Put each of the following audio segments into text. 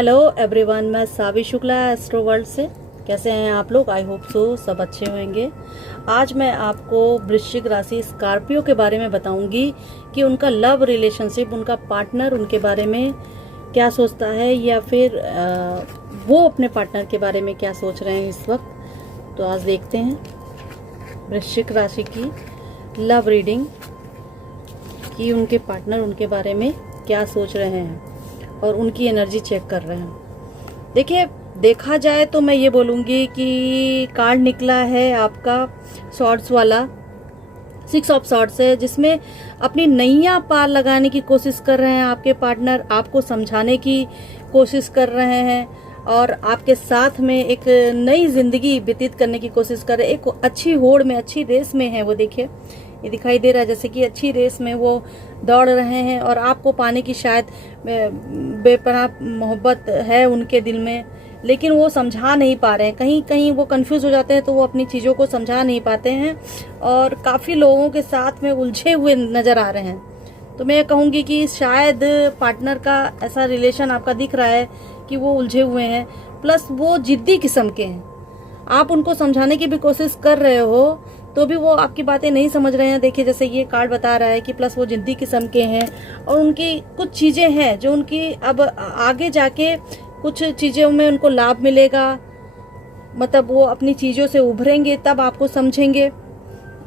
Hello everyone, मैं सावी Shukla astro world से। कैसे हैं आप लोग? आई होप सो सब अच्छे होंगे। आज मैं आपको वृश्चिक राशि स्कॉर्पियो के बारे में बताऊंगी कि उनका लव रिलेशनशिप, उनका पार्टनर उनके बारे में क्या सोचता है या फिर वो अपने पार्टनर के बारे में क्या सोच रहे हैं इस वक्त। तो आज देखते हैं वृश्चिक राशि की लव रीडिंग कि उनके पार्टनर उनके बारे में क्या सोच रहे हैं और उनकी एनर्जी चेक कर रहे हैं। देखिए, देखा जाए तो मैं ये बोलूँगी कि कार्ड निकला है आपका सॉर्ड्स वाला, 6 ऑफ सॉर्ड्स है, जिसमें अपनी नैया पार लगाने की कोशिश कर रहे हैं आपके पार्टनर, आपको समझाने की कोशिश कर रहे हैं और आपके साथ में एक नई जिंदगी व्यतीत करने की कोशिश कर रहे हैं। एक अच्छी होड़ में, अच्छी रेस में है वो। देखिए, ये दिखाई दे रहा है जैसे कि अच्छी रेस में वो दौड़ रहे हैं और आपको पाने की शायद बेपनाह मोहब्बत है उनके दिल में, लेकिन वो समझा नहीं पा रहे हैं। कहीं कहीं वो कंफ्यूज हो जाते हैं, तो वो अपनी चीज़ों को समझा नहीं पाते हैं और काफ़ी लोगों के साथ में उलझे हुए नज़र आ रहे हैं। तो मैं कहूँगी कि शायद पार्टनर का ऐसा रिलेशन आपका दिख रहा है कि वो उलझे हुए हैं, प्लस वो जिद्दी किस्म के हैं। आप उनको समझाने की भी कोशिश कर रहे हो तो भी वो आपकी बातें नहीं समझ रहे हैं। देखिए, जैसे ये कार्ड बता रहा है कि प्लस वो जिद्दी किस्म के हैं और उनकी कुछ चीज़ें हैं जो उनकी अब आगे जाके कुछ चीज़ों में उनको लाभ मिलेगा, मतलब वो अपनी चीज़ों से उभरेंगे तब आपको समझेंगे।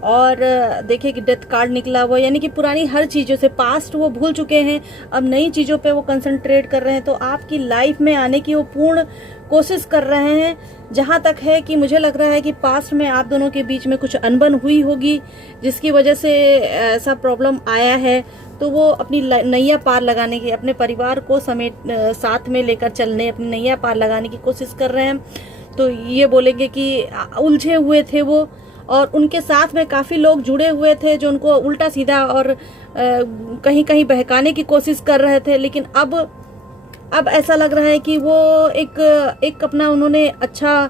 और देखिए कि डेथ कार्ड निकला हुआ, यानी कि पुरानी हर चीज़ों से, पास्ट वो भूल चुके हैं, अब नई चीज़ों पे वो कंसंट्रेट कर रहे हैं। तो आपकी लाइफ में आने की वो पूर्ण कोशिश कर रहे हैं। जहाँ तक है कि मुझे लग रहा है कि पास्ट में आप दोनों के बीच में कुछ अनबन हुई होगी जिसकी वजह से ऐसा प्रॉब्लम आया है। तो वो अपनी नैया पार लगाने की, अपने परिवार को समेत साथ में लेकर चलने, अपनी नैया पार लगाने की कोशिश कर रहे हैं। तो ये बोलेंगे कि उलझे हुए थे वो और उनके साथ में काफ़ी लोग जुड़े हुए थे जो उनको उल्टा सीधा और कहीं कहीं बहकाने की कोशिश कर रहे थे। लेकिन अब ऐसा लग रहा है कि वो एक अपना उन्होंने अच्छा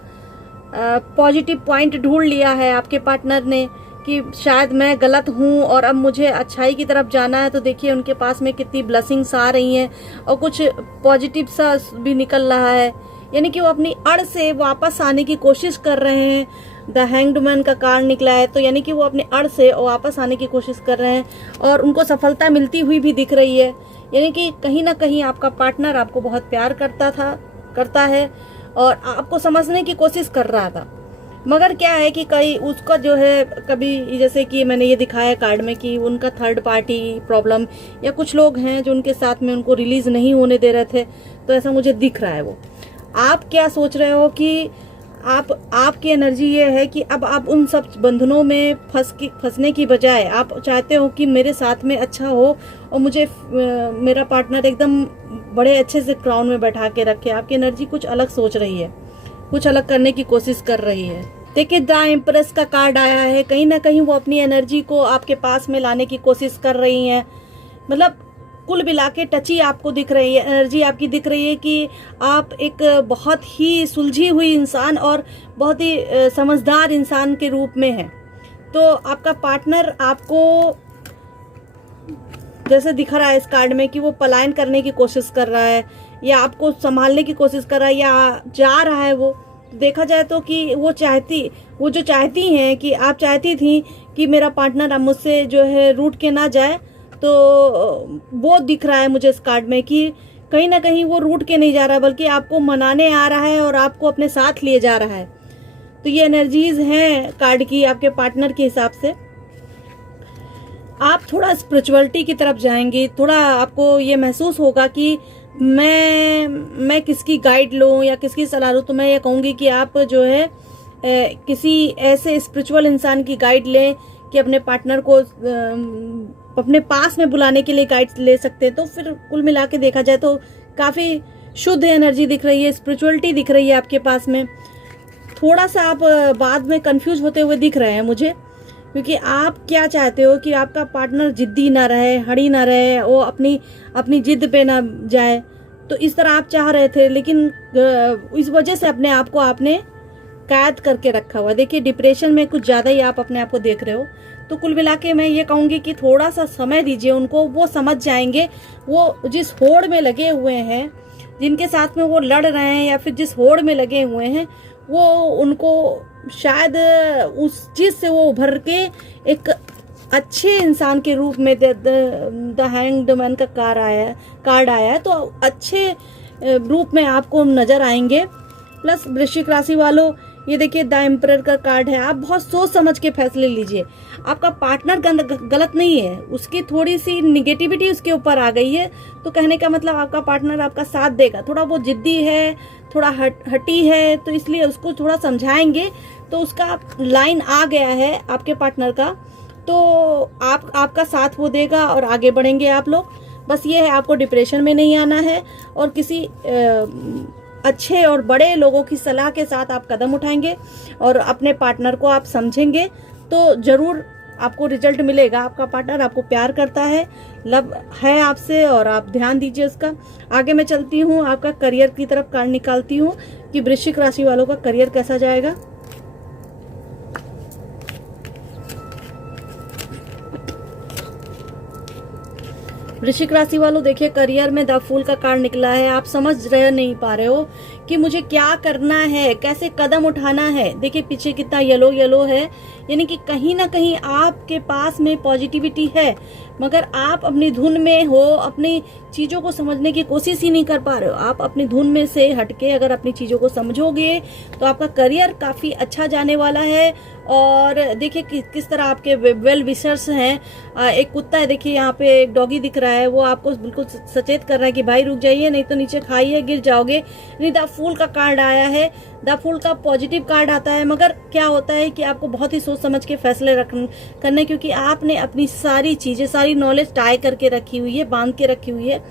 पॉजिटिव पॉइंट ढूंढ लिया है आपके पार्टनर ने कि शायद मैं गलत हूँ और अब मुझे अच्छाई की तरफ जाना है। तो देखिए, उनके पास में कितनी ब्लेसिंग्स आ रही हैं और कुछ पॉजिटिव सा भी निकल रहा है, यानी कि वो अपनी अड़ से वापस आने की कोशिश कर रहे हैं। द हैंग्ड मैन का कार्ड निकला है, तो यानी कि वो अपने अड़ से वापस आने की कोशिश कर रहे हैं और उनको सफलता मिलती हुई भी दिख रही है। यानी कि कहीं ना कहीं आपका पार्टनर आपको बहुत प्यार करता है और आपको समझने की कोशिश कर रहा था। मगर क्या है कि कई उसका जो है, कभी जैसे कि मैंने ये दिखाया कार्ड में कि उनका थर्ड पार्टी प्रॉब्लम या कुछ लोग हैं जो उनके साथ में उनको रिलीज नहीं होने दे रहे थे, तो ऐसा मुझे दिख रहा है। वो आप क्या सोच रहे हो कि आपकी एनर्जी ये है कि अब आप उन सब बंधनों में फंसने की बजाय आप चाहते हो कि मेरे साथ में अच्छा हो और मुझे मेरा पार्टनर एकदम बड़े अच्छे से क्राउन में बैठा के रखे। आपकी एनर्जी कुछ अलग सोच रही है, कुछ अलग करने की कोशिश कर रही है। देखिए, द एम्प्रेस का कार्ड आया है। कहीं ना कहीं वो अपनी एनर्जी को आपके पास में लाने की कोशिश कर रही हैं। मतलब कुल मिला के टची आपको दिख रही है, एनर्जी आपकी दिख रही है कि आप एक बहुत ही सुलझी हुई इंसान और बहुत ही समझदार इंसान के रूप में हैं। तो आपका पार्टनर आपको जैसे दिख रहा है इस कार्ड में कि वो पलायन करने की कोशिश कर रहा है या आपको संभालने की कोशिश कर रहा है या जा रहा है। वो देखा जाए तो कि वो जो चाहती हैं कि आप चाहती थी कि मेरा पार्टनर अब मुझसे जो है रूठ के ना जाए, तो वो दिख रहा है मुझे इस कार्ड में कि कहीं ना कहीं वो रूठ के नहीं जा रहा बल्कि आपको मनाने आ रहा है और आपको अपने साथ लिए जा रहा है। तो ये एनर्जीज हैं कार्ड की आपके पार्टनर के हिसाब से। आप थोड़ा स्पिरिचुअलिटी की तरफ जाएंगे, थोड़ा आपको ये महसूस होगा कि मैं किसकी गाइड लूँ या किसकी सलाह लूँ। तो मैं ये कहूँगी कि आप जो है किसी ऐसे स्पिरिचुअल इंसान की गाइड लें कि अपने पार्टनर को अपने पास में बुलाने के लिए गाइड ले सकते हैं। तो फिर कुल मिला के देखा जाए तो काफ़ी शुद्ध एनर्जी दिख रही है, स्पिरिचुअलिटी दिख रही है आपके पास में। थोड़ा सा आप बाद में कंफ्यूज होते हुए दिख रहे हैं मुझे, क्योंकि आप क्या चाहते हो कि आपका पार्टनर जिद्दी ना रहे, हड़ी ना रहे, वो अपनी जिद पे ना जाए। तो इस तरह आप चाह रहे थे, लेकिन इस वजह से अपने आप को आपने कैद करके रखा हुआ। देखिए, डिप्रेशन में कुछ ज़्यादा ही आप अपने आप को देख रहे हो। तो कुल मिला के मैं ये कहूँगी कि थोड़ा सा समय दीजिए उनको, वो समझ जाएंगे। वो जिस होड़ में लगे हुए हैं, जिनके साथ में वो लड़ रहे हैं या फिर जिस होड़ में लगे हुए हैं, वो उनको शायद उस चीज से वो उभर के एक अच्छे इंसान के रूप में द हैंग्ड मैन का कार्ड आया है, तो अच्छे रूप में आपको नजर आएंगे। प्लस वृश्चिक राशि वालों, ये देखिए द एम्परर का कार्ड है। आप बहुत सोच समझ के फैसले लीजिए। आपका पार्टनर गलत नहीं है, उसकी थोड़ी सी निगेटिविटी उसके ऊपर आ गई है, तो कहने का मतलब आपका पार्टनर आपका साथ देगा। थोड़ा वो जिद्दी है, थोड़ा हटी है, तो इसलिए उसको थोड़ा समझाएंगे तो उसका लाइन आ गया है आपके पार्टनर का, तो आपका साथ वो देगा और आगे बढ़ेंगे आप लोग। बस ये है, आपको डिप्रेशन में नहीं आना है और किसी अच्छे और बड़े लोगों की सलाह के साथ आप कदम उठाएंगे और अपने पार्टनर को आप समझेंगे तो जरूर आपको रिजल्ट मिलेगा। आपका पार्टनर आपको प्यार करता है, लव है आपसे, और आप ध्यान दीजिए उसका। आगे मैं चलती हूँ, आपका करियर की तरफ कार्ड निकालती हूँ कि वृश्चिक राशि वालों का करियर कैसा जाएगा। वृश्चिक राशि वालों, देखिए करियर में द फूल का कार्ड निकला है। आप समझ नहीं पा रहे हो कि मुझे क्या करना है, कैसे कदम उठाना है। देखिए पीछे कितना येलो येलो है, यानी कि कहीं ना कहीं आपके पास में पॉजिटिविटी है, मगर आप अपनी धुन में हो, अपनी चीजों को समझने की कोशिश ही नहीं कर पा रहे हो। आप अपनी धुन में से हटके अगर अपनी चीजों को समझोगे तो आपका करियर काफी अच्छा जाने वाला है। और देखिए किस तरह आपके वेल विशर्स हैं। एक कुत्ता है, देखिए यहाँ पे एक डॉगी दिख रहा है, वो आपको बिल्कुल सचेत कर रहा है कि भाई रुक जाइए, नहीं तो नीचे खाइए, गिर जाओगे। नहीं, द फूल का कार्ड आया है। द फूल का पॉजिटिव कार्ड आता है, मगर क्या होता है कि आपको बहुत ही सोच समझ के फैसले करने, क्योंकि आपने अपनी सारी चीजें, सारी नॉलेज टाई करके रखी हुई है, बांध के रखी हुई है।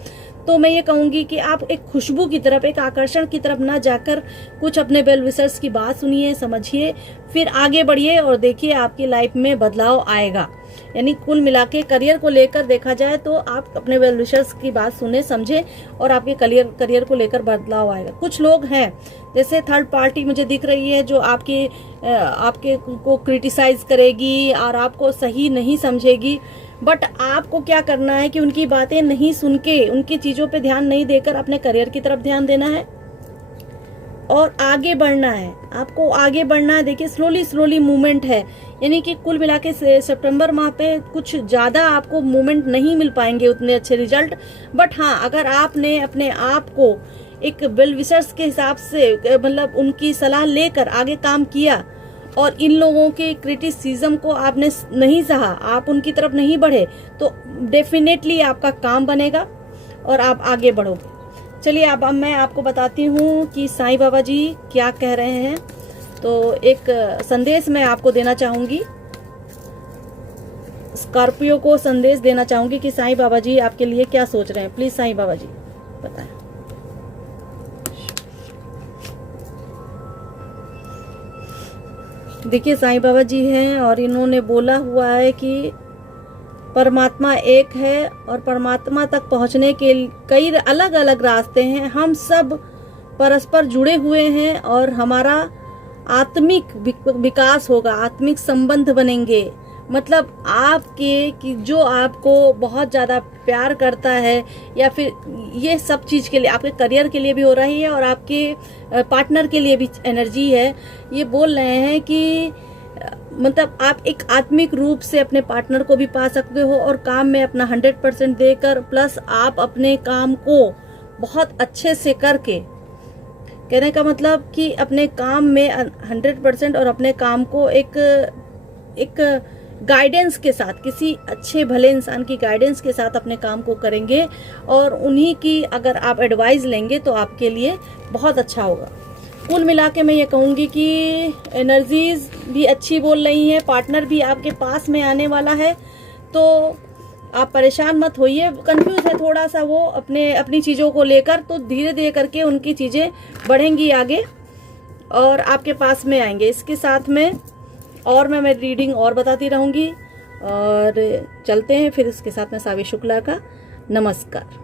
तो मैं ये कहूंगी कि आप एक खुशबू की तरफ, एक आकर्षण की तरफ ना जाकर कुछ अपने वेल विशर्स की बात सुनिए, समझिए, फिर आगे बढ़िए और देखिए आपकी लाइफ में बदलाव आएगा। यानी कुल मिला के करियर को लेकर देखा जाए तो आप अपने वेल विशर्स की बात सुने, समझे और आपके करियर को लेकर बदलाव आएगा। कुछ लोग हैं जैसे थर्ड पार्टी मुझे दिख रही है, जो आपके को क्रिटिसाइज करेगी और आपको सही नहीं समझेगी, बट आपको क्या करना है कि उनकी बातें नहीं सुन के, उनकी चीजों पे ध्यान नहीं देकर अपने करियर की तरफ ध्यान देना है और आगे बढ़ना है। आपको आगे बढ़ना है। देखिए स्लोली मूवमेंट है, यानी कि कुल मिला के सितंबर माह पे कुछ ज्यादा आपको मूवमेंट नहीं मिल पाएंगे, उतने अच्छे रिजल्ट। बट हाँ, अगर आपने अपने आप को एक वेल विशर्स के हिसाब से, मतलब उनकी सलाह लेकर आगे काम किया और इन लोगों के क्रिटिसिज्म को आपने नहीं सहा, आप उनकी तरफ नहीं बढ़े, तो डेफिनेटली आपका काम बनेगा और आप आगे बढ़ोगे। चलिए अब मैं आपको बताती हूँ कि साईं बाबा जी क्या कह रहे हैं। तो एक संदेश मैं आपको देना चाहूंगी, स्कॉर्पियो को संदेश देना चाहूंगी कि साईं बाबा जी आपके लिए क्या सोच रहे हैं। प्लीज साईं बाबा जी बताएं। देखिए साईं बाबा जी हैं और इन्होंने बोला हुआ है कि परमात्मा एक है और परमात्मा तक पहुंचने के कई अलग अलग रास्ते हैं। हम सब परस्पर जुड़े हुए हैं और हमारा आत्मिक विकास होगा, आत्मिक संबंध बनेंगे। मतलब आपके कि जो आपको बहुत ज़्यादा प्यार करता है, या फिर ये सब चीज़ के लिए, आपके करियर के लिए भी हो रही है और आपके पार्टनर के लिए भी एनर्जी है। ये बोल रहे हैं कि मतलब आप एक आत्मिक रूप से अपने पार्टनर को भी पा सकते हो और काम में अपना 100% देकर, प्लस आप अपने काम को बहुत अच्छे से करके, कहने का मतलब कि अपने काम में 100% और अपने काम को एक गाइडेंस के साथ, किसी अच्छे भले इंसान की गाइडेंस के साथ अपने काम को करेंगे और उन्हीं की अगर आप एडवाइस लेंगे तो आपके लिए बहुत अच्छा होगा। कुल मिला के मैं ये कहूँगी कि एनर्जीज भी अच्छी बोल रही हैं, पार्टनर भी आपके पास में आने वाला है, तो आप परेशान मत होइए। कंफ्यूज है थोड़ा सा वो अपनी चीज़ों को लेकर, तो धीरे धीरे करके उनकी चीज़ें बढ़ेंगी आगे और आपके पास में आएंगे। इसके साथ में और मैं रीडिंग और बताती रहूँगी और चलते हैं फिर इसके साथ में सावी शुक्ला का। नमस्कार।